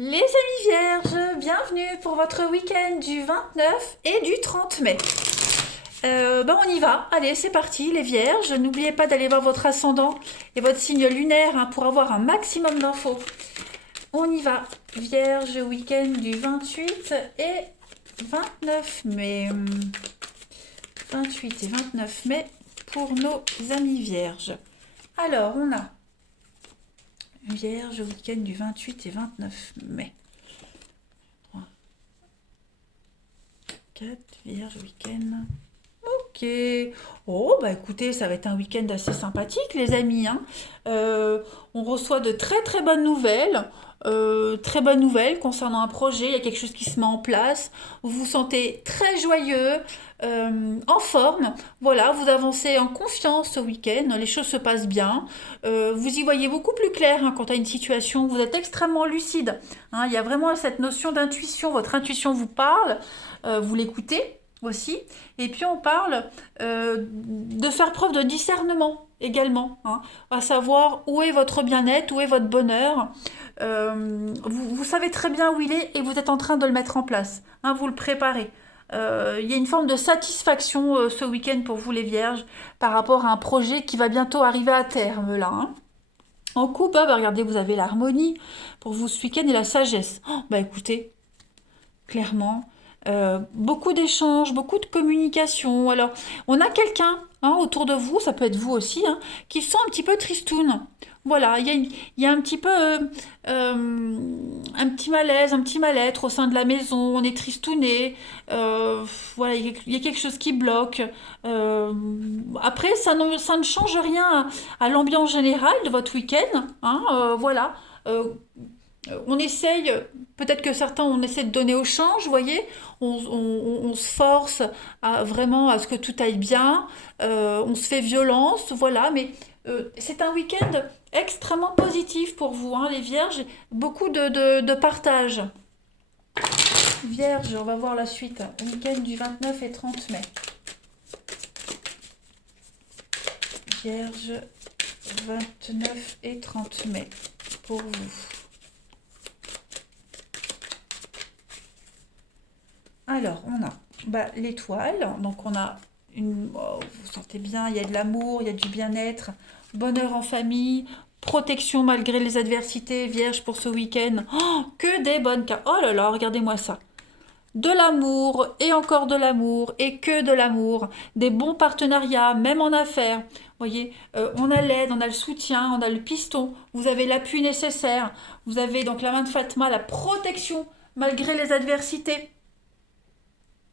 Les amis vierges, bienvenue pour votre week-end du 29 et du 30 mai. On y va, allez c'est parti les vierges, n'oubliez pas d'aller voir votre ascendant et votre signe lunaire pour avoir un maximum d'infos. On y va, vierge, week-end du 28 et 29 mai. 28 et 29 mai pour nos amis vierges. Alors on a Vierge, week-end du 28 et 29 mai. 3, 4, Vierge, week-end. Ok. Oh, bah écoutez, ça va être un week-end assez sympathique, les amis. On reçoit de très très bonnes nouvelles. Très bonnes nouvelles concernant un projet. Il y a quelque chose qui se met en place. Vous vous sentez très joyeux, en forme. Voilà, vous avancez en confiance ce week-end. Les choses se passent bien. Vous y voyez beaucoup plus clair quant à une situation. Vous êtes extrêmement lucide. Il y a vraiment cette notion d'intuition. Votre intuition vous parle. Vous l'écoutez aussi. Et puis on parle de faire preuve de discernement également, à savoir où est votre bien-être, où est votre bonheur. Vous savez très bien où il est et vous êtes en train de le mettre en place. Vous le préparez. Il y a une forme de satisfaction ce week-end pour vous les vierges par rapport à un projet qui va bientôt arriver à terme là. En couple, regardez, vous avez l'harmonie pour vous ce week-end et la sagesse. Écoutez, clairement, beaucoup d'échanges, beaucoup de communication. Alors, on a quelqu'un autour de vous, ça peut être vous aussi, qui se sent un petit peu tristoun. Voilà, il y a un petit peu un petit malaise, un petit mal-être au sein de la maison. On est tristouné. Voilà, il y a quelque chose qui bloque. Après, ça ne change rien à l'ambiance générale de votre week-end. Voilà. Euh, on essaye, peut-être que certains, on essaie de donner au change, vous voyez, on se force vraiment à ce que tout aille bien, on se fait violence, voilà, mais c'est un week-end extrêmement positif pour vous, les vierges, beaucoup de partage. Vierge, on va voir la suite, week-end du 29 et 30 mai. Vierge, 29 et 30 mai, pour vous. Alors, on a l'étoile, donc on a vous sentez bien, il y a de l'amour, il y a du bien-être, bonheur en famille, protection malgré les adversités, vierge pour ce week-end. Oh, que des bonnes cartes. Oh là là, regardez-moi ça. De l'amour et encore de l'amour et que de l'amour, des bons partenariats, même en affaires. Vous voyez, on a l'aide, on a le soutien, on a le piston, vous avez l'appui nécessaire, vous avez donc la main de Fatma, la protection malgré les adversités.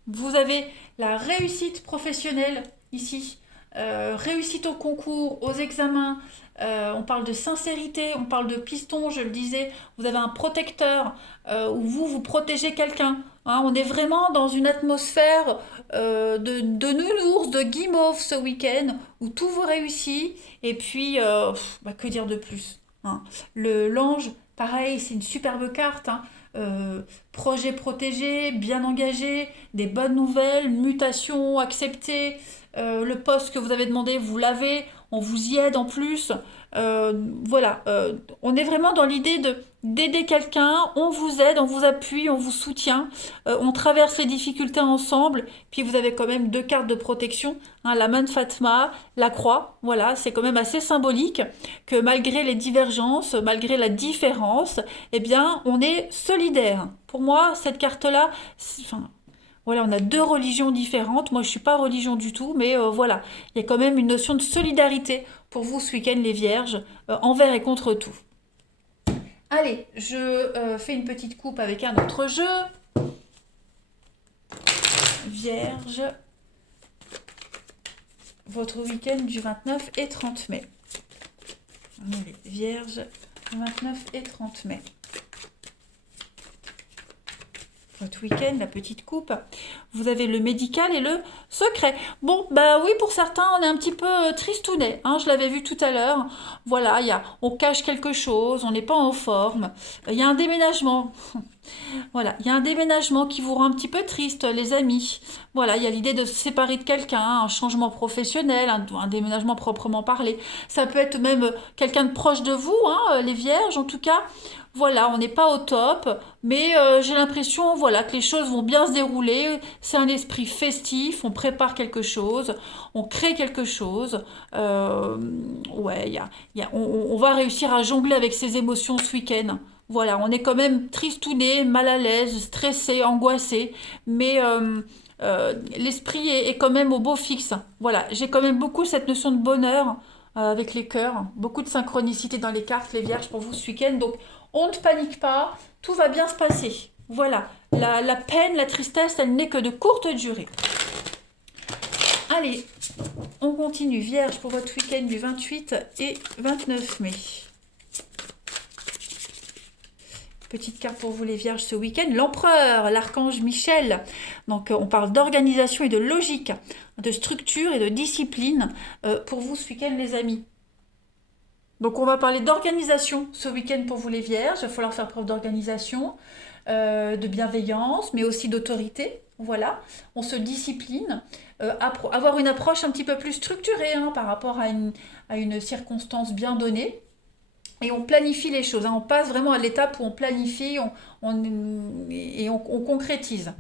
Vous avez la réussite professionnelle ici, réussite au concours, aux examens, on parle de sincérité, on parle de piston, je le disais, vous avez un protecteur où vous protégez quelqu'un. On est vraiment dans une atmosphère de nounours, de guimauve ce week-end où tout vous réussit et puis que dire de plus, l'ange, pareil, c'est une superbe carte. Projet protégé, bien engagé, des bonnes nouvelles, mutation acceptée, le poste que vous avez demandé, vous l'avez, on vous y aide en plus. Voilà, on est vraiment dans l'idée d'aider quelqu'un, on vous aide, on vous appuie, on vous soutient, on traverse les difficultés ensemble, puis vous avez quand même deux cartes de protection, la main de Fatma, la croix, voilà, c'est quand même assez symbolique que malgré les divergences, malgré la différence, eh bien, on est solidaire. Pour moi, cette carte-là, enfin, voilà, on a deux religions différentes. Moi, je suis pas religion du tout, mais voilà, il y a quand même une notion de solidarité pour vous ce week-end, les vierges, envers et contre tout. Allez, je fais une petite coupe avec un autre jeu. Vierge, votre week-end du 29 et 30 mai. Allez, Vierge, 29 et 30 mai. Votre week-end, la petite coupe. Vous avez le médical et le secret. Bon, oui, pour certains, on est un petit peu tristounet. Je l'avais vu tout à l'heure. Voilà, on cache quelque chose, on n'est pas en forme. Il y a un déménagement. Voilà, il y a un déménagement qui vous rend un petit peu triste, les amis. Voilà, il y a l'idée de se séparer de quelqu'un, un changement professionnel, un déménagement proprement parlé. Ça peut être même quelqu'un de proche de vous, les vierges. En tout cas, Voilà, on n'est pas au top, mais j'ai l'impression, voilà, que les choses vont bien se dérouler. C'est un esprit festif, on prépare quelque chose, on crée quelque chose. Euh, ouais, on va réussir à jongler avec ces émotions ce week-end. Voilà, on est quand même tristouné, mal à l'aise, stressé, angoissé, mais l'esprit est quand même au beau fixe. Voilà, j'ai quand même beaucoup cette notion de bonheur avec les cœurs, beaucoup de synchronicité dans les cartes, les vierges pour vous ce week-end. Donc, on ne panique pas, tout va bien se passer. Voilà, la peine, la tristesse, elle n'est que de courte durée. Allez, on continue. Vierge pour votre week-end du 28 et 29 mai. Petite carte pour vous les vierges ce week-end. L'empereur, l'archange Michel. Donc on parle d'organisation et de logique, de structure et de discipline pour vous ce week-end les amis. Donc on va parler d'organisation ce week-end pour vous les vierges. Il va falloir faire preuve d'organisation, de bienveillance, mais aussi d'autorité. Voilà, on se discipline, avoir une approche un petit peu plus structurée par rapport à une circonstance bien donnée. Et on planifie les choses, on passe vraiment à l'étape où on planifie on concrétise.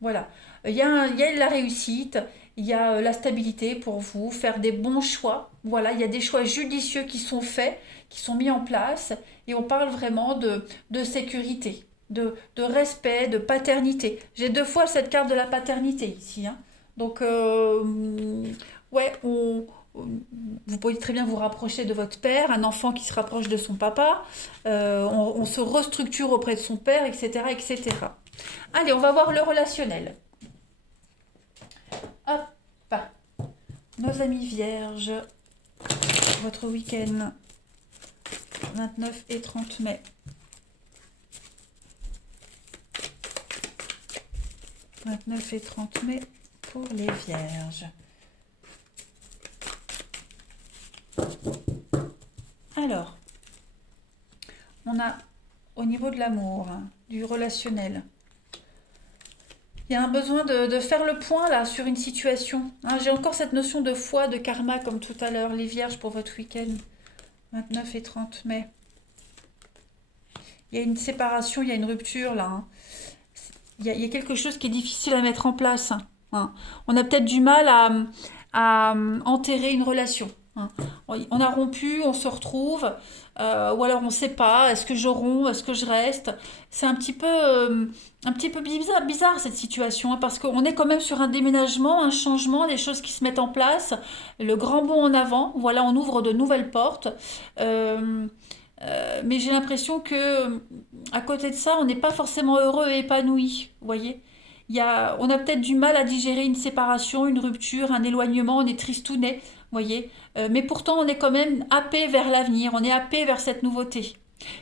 Voilà. Il y a la réussite, il y a la stabilité pour vous, faire des bons choix. Voilà, il y a des choix judicieux qui sont faits, qui sont mis en place, et on parle vraiment de sécurité, de respect, de paternité. J'ai deux fois cette carte de la paternité ici. Donc, ouais, vous pouvez très bien vous rapprocher de votre père, un enfant qui se rapproche de son papa, on se restructure auprès de son père, etc., etc. Allez, on va voir le relationnel. Hop, nos amis vierges, votre week-end 29 et 30 mai. « 29 et 30 mai pour les vierges. Alors, on a au niveau de l'amour, du relationnel, il y a un besoin de faire le point là sur une situation. J'ai encore cette notion de foi, de karma comme tout à l'heure, les vierges pour votre week-end, 29 et 30 mai. Il y a une séparation, il y a une rupture là. Il y a quelque chose qui est difficile à mettre en place. On a peut-être du mal à enterrer une relation. On a rompu, on se retrouve, ou alors on ne sait pas, est-ce que je romps, est-ce que je reste. C'est un petit peu bizarre cette situation, parce qu'on est quand même sur un déménagement, un changement, des choses qui se mettent en place, le grand bond en avant, voilà, on ouvre de nouvelles portes. Mais j'ai l'impression que à côté de ça, on n'est pas forcément heureux et épanoui, vous voyez. On a peut-être du mal à digérer une séparation, une rupture, un éloignement, on est tristounet, vous voyez. Mais pourtant, on est quand même happé vers l'avenir, on est happé vers cette nouveauté.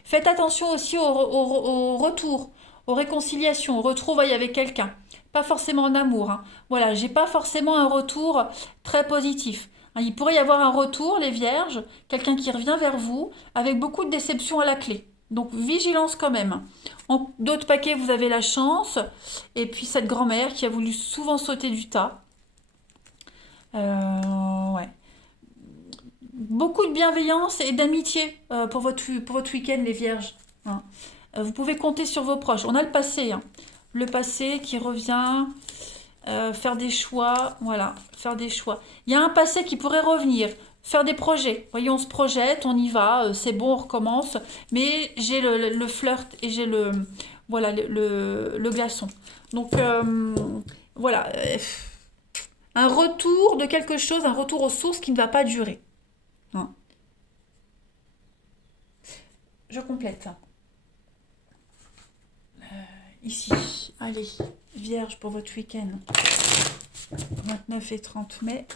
Faites attention aussi au retour, aux réconciliations, aux retrouvailles avec quelqu'un. Pas forcément en amour. Voilà, j'ai pas forcément un retour très positif. Il pourrait y avoir un retour, les vierges, quelqu'un qui revient vers vous avec beaucoup de déception à la clé. Donc vigilance quand même. En d'autres paquets, vous avez la chance. Et puis cette grand-mère qui a voulu souvent sauter du tas. Ouais. Beaucoup de bienveillance et d'amitié pour votre week-end, les vierges. Vous pouvez compter sur vos proches. On a le passé. Le passé qui revient. Faire des choix, voilà, faire des choix. Il y a un passé qui pourrait revenir, faire des projets. Voyez, on se projette, on y va, c'est bon, on recommence. Mais j'ai le flirt et j'ai voilà, le glaçon. Donc, voilà, un retour de quelque chose, un retour aux sources qui ne va pas durer. Je complète. Ici, allez, vierge pour votre week-end, 29 et 30 mai.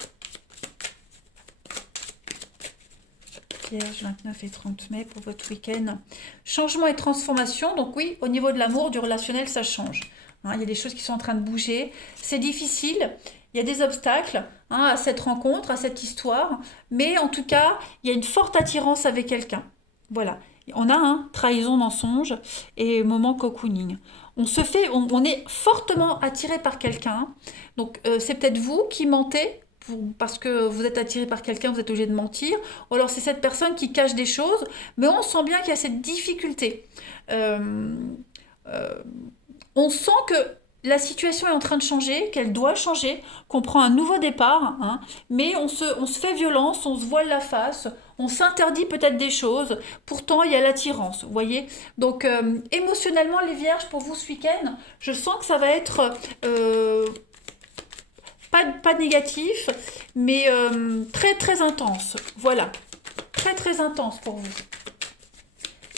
Vierge, 29 et 30 mai pour votre week-end. Changement et transformation, donc oui, au niveau de l'amour, du relationnel, ça change. Il y a des choses qui sont en train de bouger. C'est difficile, il y a des obstacles à cette rencontre, à cette histoire, mais en tout cas, il y a une forte attirance avec quelqu'un. Voilà. On a trahison, mensonge et moment cocooning. On est fortement attiré par quelqu'un. Donc c'est peut-être vous qui mentez parce que vous êtes attiré par quelqu'un, vous êtes obligé de mentir. Ou alors c'est cette personne qui cache des choses, mais on sent bien qu'il y a cette difficulté. Euh, euh, on sent que la situation est en train de changer, qu'elle doit changer, qu'on prend un nouveau départ, hein, mais on se fait violence, on se voile la face, on s'interdit peut-être des choses, pourtant il y a l'attirance, vous voyez. Donc émotionnellement les vierges, pour vous ce week-end, je sens que ça va être pas négatif, mais très très intense, voilà. Très très intense pour vous.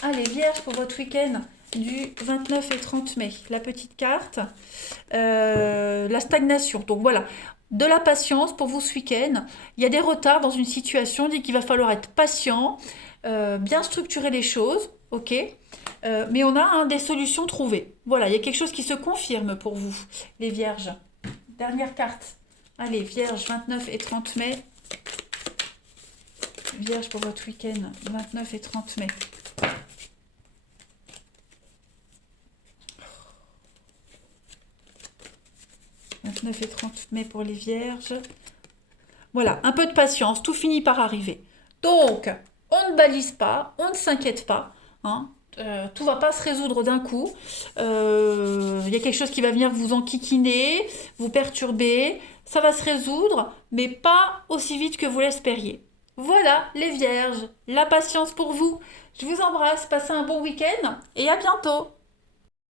Allez, vierge pour votre week-end du 29 et 30 mai. La petite carte, la stagnation. Donc voilà, de la patience pour vous ce week-end. Il y a des retards dans une situation, il dit qu'il va falloir être patient, bien structurer les choses, ok. Mais on a des solutions trouvées. Voilà, il y a quelque chose qui se confirme pour vous, les vierges. Dernière carte. Allez, vierge, 29 et 30 mai. Vierge pour votre week-end, 29 et 30 mai. « 29 et 30 mai pour les vierges. » Voilà, un peu de patience, tout finit par arriver. Donc, on ne balise pas, on ne s'inquiète pas. Hein, tout va pas se résoudre d'un coup. Il y a quelque chose qui va venir vous enquiquiner, vous perturber. Ça va se résoudre, mais pas aussi vite que vous l'espériez. Voilà, les vierges, la patience pour vous. Je vous embrasse, passez un bon week-end et à bientôt.